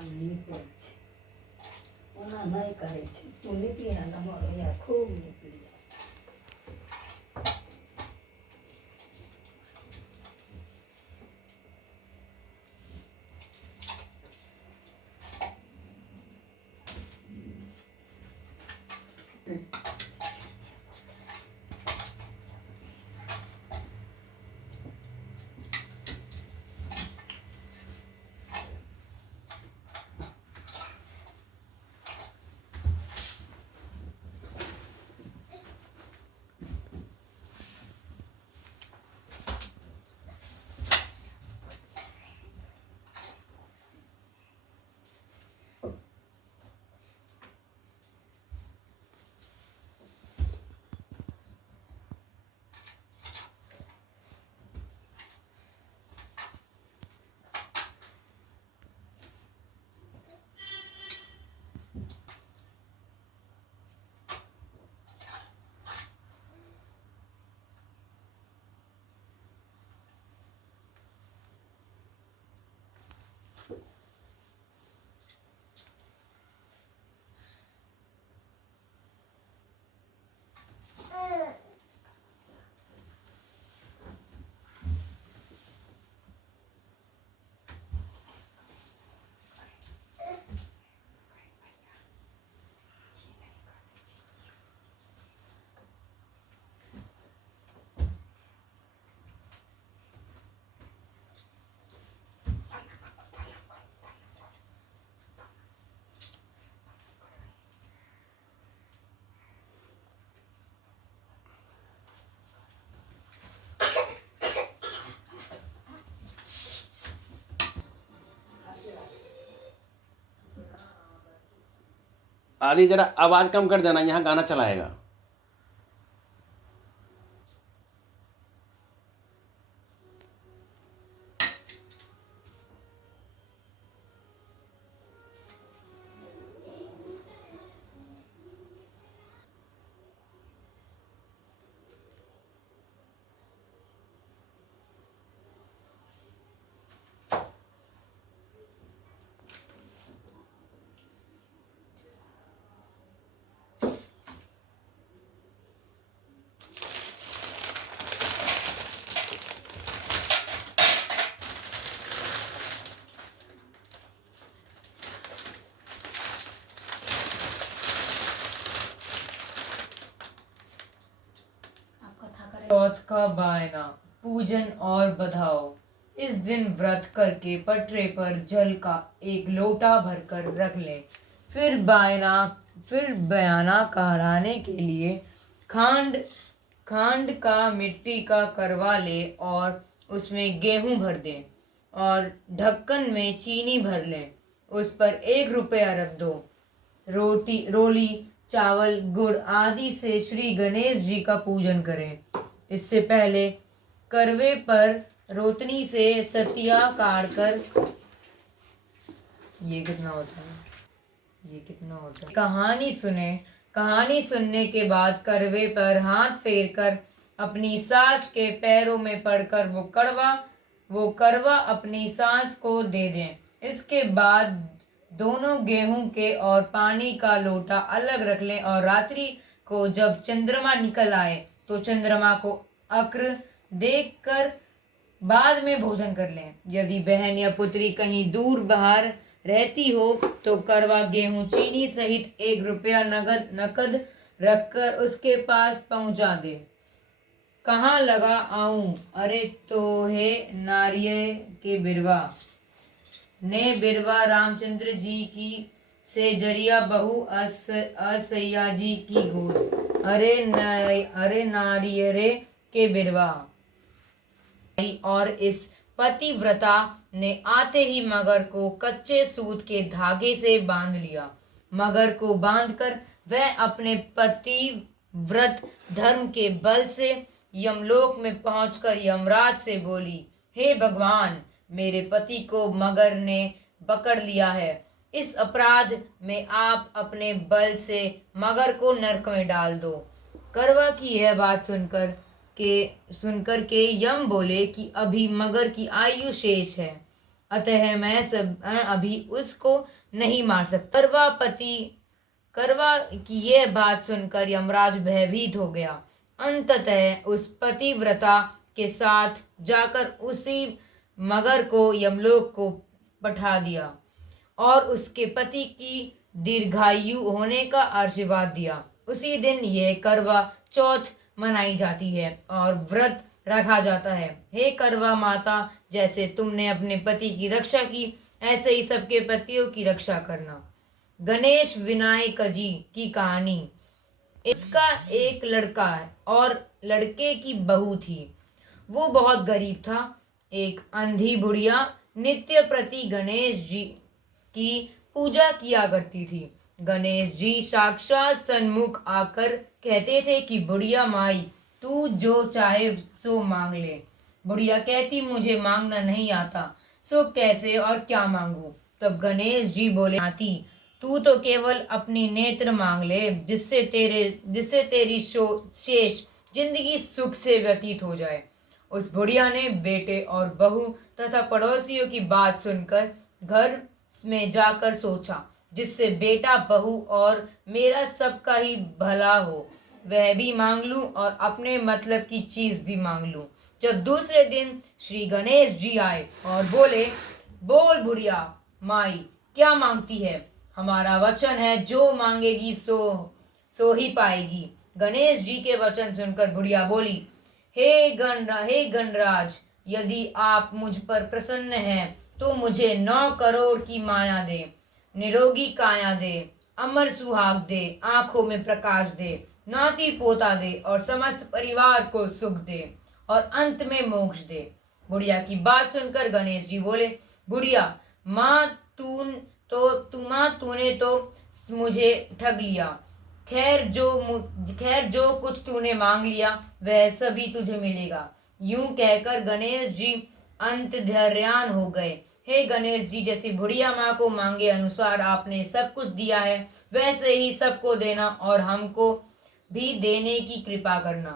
નહીં પીએ છે ઓના નહીં કરે છે તું નહીં પીએ ને તમારો યાર ખૂબ નહીં પીએ आदि जरा आवाज़ कम कर देना, यहाँ गाना चलाएगा। चौथ का बायना, पूजन और बधाओ। इस दिन व्रत करके पटरे पर जल का एक लोटा भरकर रख लें। फिर बयाना कहलाने के लिए खांड का मिट्टी का करवा ले और उसमें गेहूं भर दें और ढक्कन में चीनी भर लें। उस पर 1 रुपया रख दो। रोली, चावल, गुड़ आदि से श्री गणेश जी का पूजन करें। इससे पहले करवे पर रोतनी से सतिया काट कर ये कितना होता है कहानी सुनने के बाद करवे पर हाथ फेर कर अपनी सास के पैरों में पड़कर वो करवा अपनी सास को दे दें। इसके बाद दोनों गेहूं के और पानी का लोटा अलग रख लें और रात्रि को जब चंद्रमा निकल आए तो चंद्रमा को अक्र देखकर बाद में भोजन कर लें। यदि बहन या पुत्री कहीं दूर बाहर रहती हो तो करवा, गेहूं, चीनी सहित 1 रुपया नकद रखकर उसके पास पहुंचा दे। कहाँ लगा आऊं, अरे तो है नारिये के बिरवा रामचंद्र जी की से जरिया बहु असैया जी की गोद। अरे नारियरे के बिरवा। और इस पतिव्रता ने आते ही मगर को कच्चे सूत के धागे से बांध लिया। मगर को बांधकर वह अपने पतिव्रत धर्म के बल से यमलोक में पहुंचकर यमराज से बोली, हे भगवान, मेरे पति को मगर ने पकड़ लिया है। इस अपराध में आप अपने बल से मगर को नरक में डाल दो। करवा की यह बात सुनकर के यम बोले कि अभी मगर की आयु शेष है अतः मैं अभी उसको नहीं मार सकता। करवा की यह बात सुनकर यमराज भयभीत हो गया। अंततः उस पतिव्रता के साथ जाकर उसी मगर को यमलोक को पठा दिया और उसके पति की दीर्घायु होने का आशीर्वाद दिया। उसी दिन यह करवा चौथ मनाई जाती है और व्रत रखा जाता है। हे करवा माता, जैसे तुमने अपने पति की रक्षा की, ऐसे ही सबके पतियों की रक्षा करना। गणेश विनायक जी की कहानी। इसका एक लड़का है और लड़के की बहू थी। वो बहुत गरीब था। एक अंधी बुढ़िया नित्य प्रति गणेश जी की पूजा किया करती थी। गणेश जी साक्षात सन्मुख आकर कहते थे कि बुढ़िया माई, तू जो चाहे सो मांग ले। बुढ़िया कहती, मुझे मांगना नहीं आता, सो कैसे और क्या मांगू। तब गणेश जी बोले, नाती, तू तो केवल अपनी नेत्र मांग ले, जिससे तेरी शेष जिंदगी सुख से व्यतीत हो जाए। उस बुढ़िया ने बेटे और बहू तथा पड़ोसियों की बात सुनकर घर में जाकर सोचा, जिससे बेटा बहू और मेरा सबका ही भला हो, वह भी मांग लूं और अपने मतलब की चीज भी मांग लूं। जब दूसरे दिन श्री गणेश जी आए और बोले, बोल बुढ़िया माई, क्या मांगती है? हमारा वचन है, जो मांगेगी सो ही पाएगी। गणेश जी के वचन सुनकर बुढ़िया बोली, हे गणराज, यदि आप मुझ पर प्रसन्न हैं तो मुझे 9 करोड़ की माया दे, निरोगी काया दे, अमर सुहाग दे, आंखों में प्रकाश दे, नाती पोता दे और समस्त परिवार को सुख दे और अंत में मोक्ष दे। बुढ़िया की बात सुनकर गणेश जी बोले, बुढ़िया माँ, तूने तो मुझे ठग लिया। खैर जो कुछ तूने मांग लिया वह सभी तुझे मिलेगा। यूं कहकर गणेश जी अंत धैर्यान हो गए। हे गणेश जी, जैसे बुढ़िया माँ को मांगे अनुसार आपने सब कुछ दिया है, वैसे ही सबको देना और हमको भी देने की कृपा करना।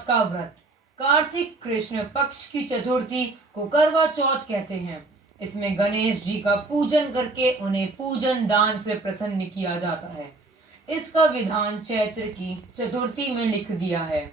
का व्रत। कार्तिक कृष्ण पक्ष की चतुर्थी को करवा चौथ कहते हैं। इसमें गणेश जी का पूजन करके उन्हें पूजन दान से प्रसन्न किया जाता है। इसका विधान चैत्र की चतुर्थी में लिख दिया है,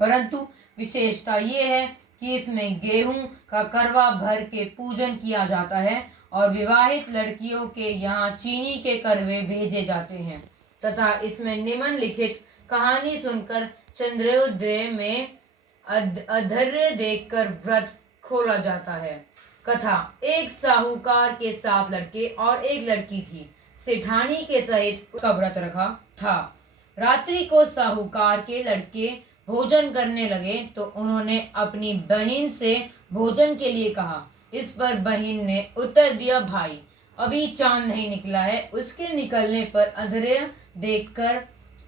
परंतु विशेषता ये है कि इसमें गेहूं का करवा भर के पूजन किया जाता है और विवाहित लड़कियों के यहाँ चीनी के करवे भेजे जाते हैं तथा इसमें निम्नलिखित कहानी सुनकर चंद्रोदय में अधर्य देखकर व्रत खोला जाता है। कथा। एक साहूकार के 7 लड़के और एक लड़की थी। सेठानी के सहित उसका व्रत रखा था। रात्रि को साहूकार के लड़के भोजन करने लगे तो उन्होंने अपनी बहन से भोजन के लिए कहा। इस पर बहन ने उत्तर दिया, भाई अभी चांद नहीं निकला है, उसके निकलने पर अधर्य देखकर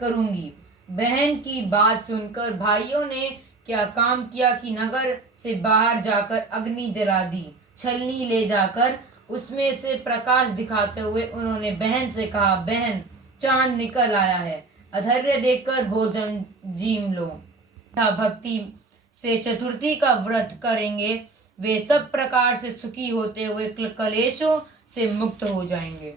करूंगी। बहन की बात सुनकर भाइयों ने क्या काम किया कि नगर से बाहर जाकर अग्नि जला दी। छलनी ले जाकर उसमें से प्रकाश दिखाते हुए उन्होंने बहन से कहा, बहन चांद निकल आया है, अधर्य देखकर भोजन जीम लो। भक्ति से चतुर्थी का व्रत करेंगे वे सब प्रकार से सुखी होते हुए क्लेशों से मुक्त हो जाएंगे।